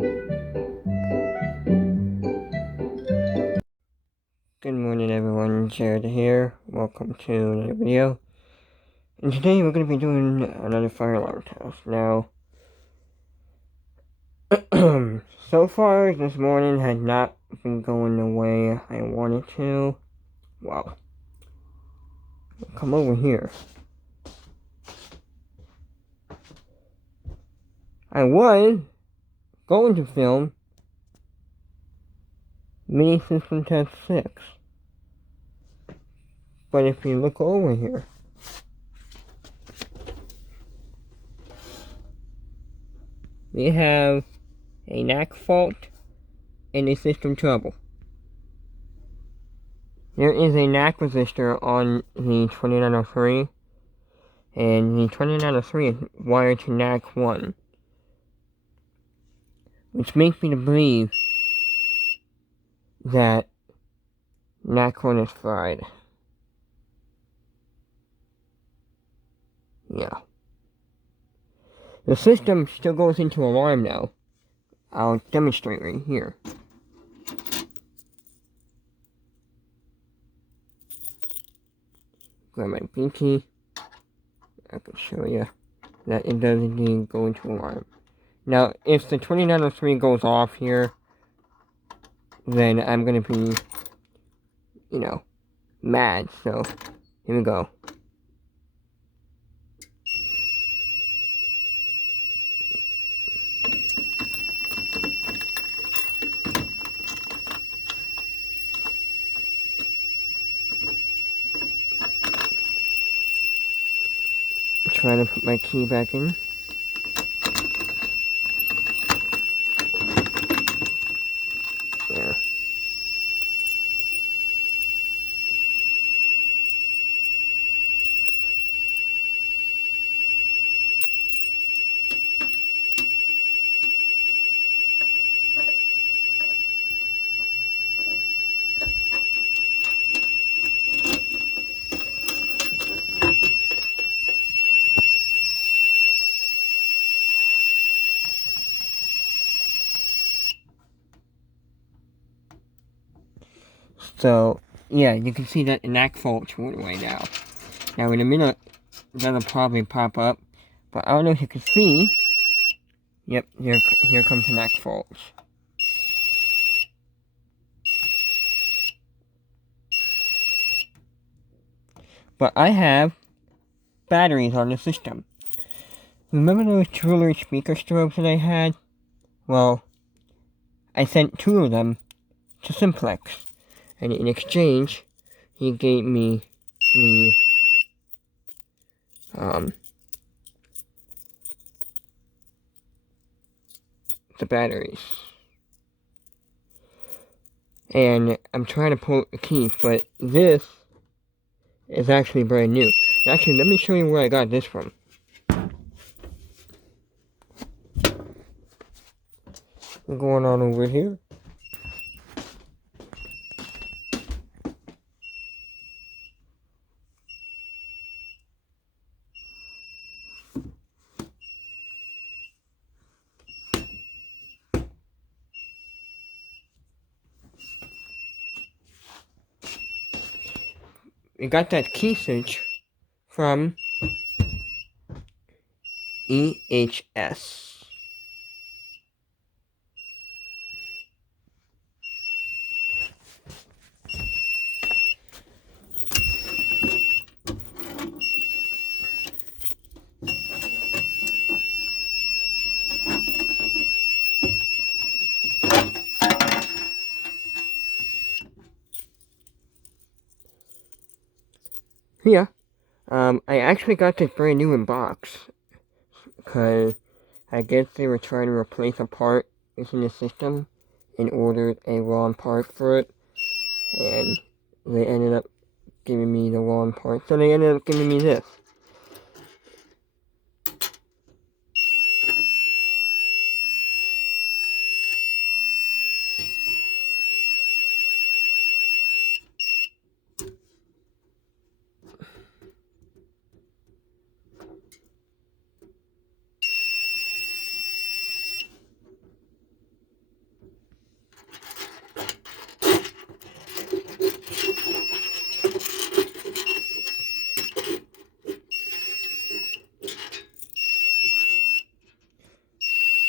Good morning everyone, Jared here. Welcome to another video. And today we're going to be doing another fire alarm test. Now, so far this morning has not been going the way I wanted to. Wow. Come over here. I was going to film Mini System Test 6. But if you look over here, we have a NAC fault and a system trouble. There is a NAC resistor on the 2903, and the 2903 is wired to NAC 1, which makes me to believe that NAC 1 is fried. Yeah. The system still goes into alarm now. I'll demonstrate right here. Grab my binky. I can show you that it does indeed go into alarm. Now, if the 2903 goes off here, then I'm gonna be, mad. So, here we go. Try to put my key back in. There. So, yeah, you can see that the NAC fault went away now. Now, in a minute, that'll probably pop up. But I don't know if you can see. Yep, here comes the NAC fault. But I have batteries on the system. Remember those two speaker strobes that I had? Well, I sent 2 of them to Simplex. And in exchange, he gave me the batteries. And I'm trying to pull the keys, but this is actually brand new. Actually, let me show you where I got this from. We're going on over here. We got that key cinch from EHS. Yeah, I actually got this brand new in box, because I guess they were trying to replace a part within the system and ordered a wrong part for it, and they ended up giving me the wrong part, so they ended up giving me this.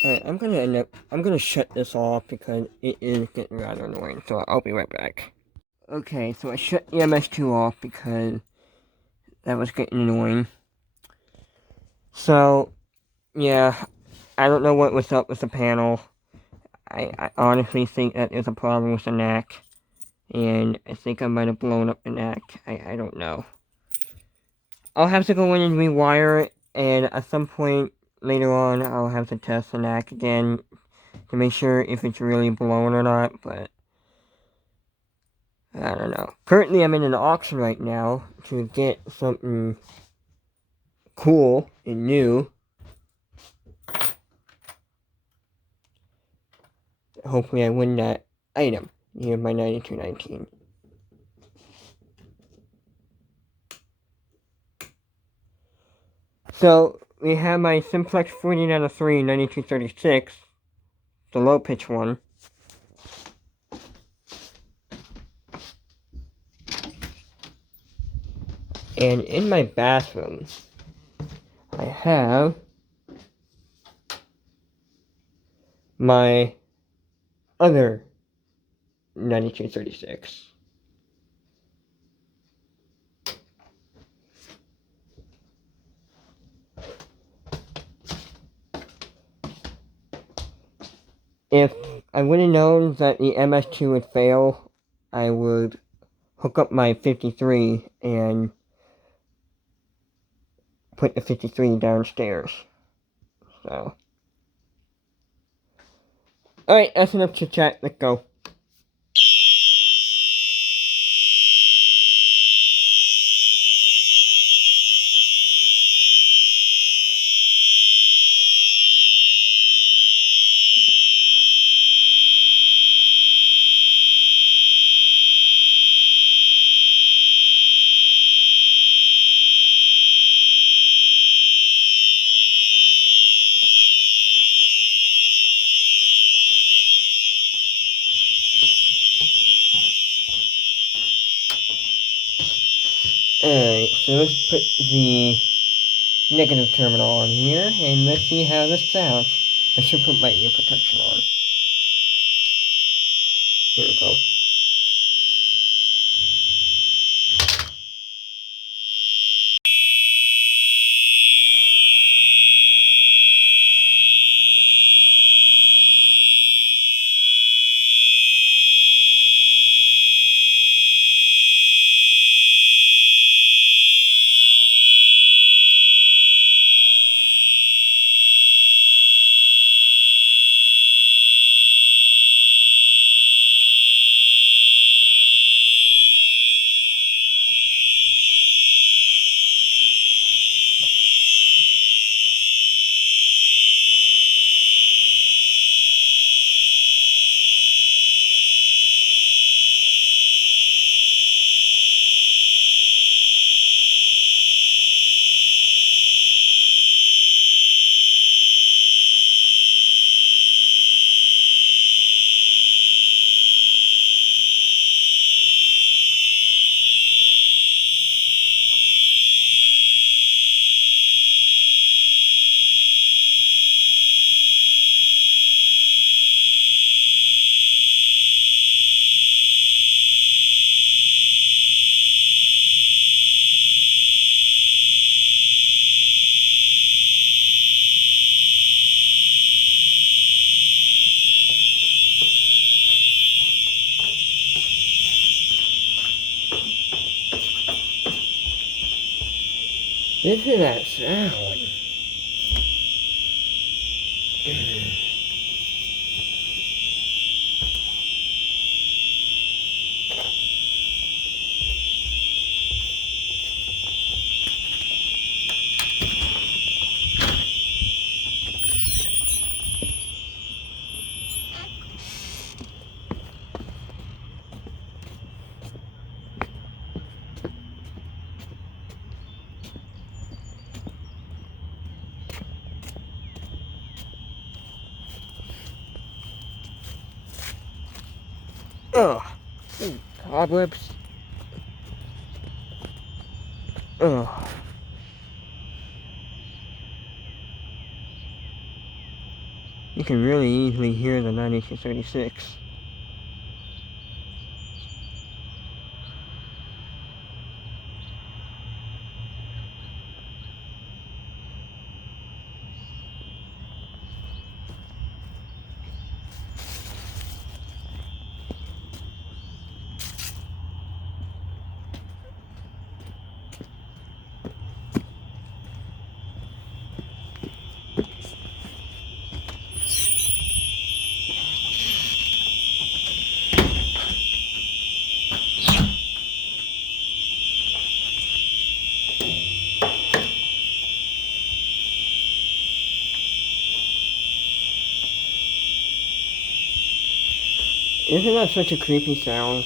Alright, I'm gonna shut this off because it is getting rather annoying, so I'll be right back. Okay, so I shut the MS-2 off because that was getting annoying. So, yeah, I don't know what was up with the panel. I honestly think that there's a problem with the neck, and I think I might have blown up the neck. I don't know. I'll have to go in and rewire it, and at some point later on, I'll have to test the neck again to make sure if it's really blown or not, but I don't know. Currently, I'm in an auction right now to get something cool and new. Hopefully, I win that item. Here's my 9219. So, we have my Simplex 14 out of 3 9236, the low pitch one. And in my bathroom, I have my other 9236. If I would have known that the MS-2 would fail, I would hook up my 53 and put the 53 downstairs. So, alright, that's enough chit chat. Let's go. Alright, so let's put the negative terminal on here, and let's see how this sounds. I should put my ear protection on. Here we go. Listen to that sound. Ugh. Cobwebs. Ugh. You can really easily hear the 9236. Isn't that such a creepy sound?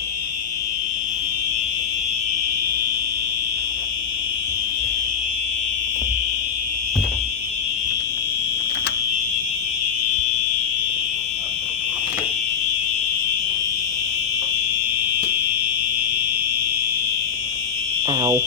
Ow.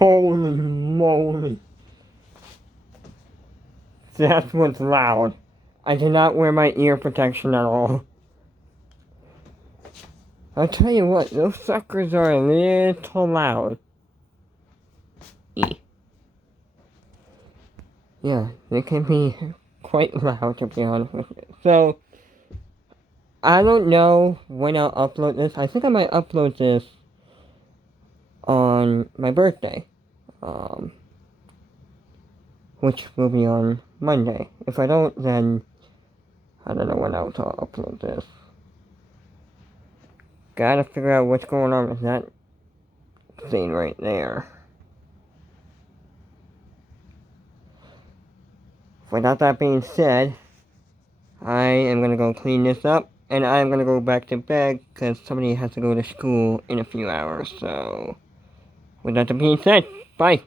Holy moly. That was loud. I did not wear my ear protection at all. I'll tell you what, those suckers are a little loud. Yeah, they can be quite loud, to be honest with you. So, I don't know when I'll upload this. I think I might upload this on my birthday, which will be on Monday. If I don't, then I don't know when else I'll upload this. Gotta figure out what's going on with that thing right there. Without that being said, I am gonna go clean this up, and I'm gonna go back to bed, because somebody has to go to school in a few hours, so... With that being said, bye!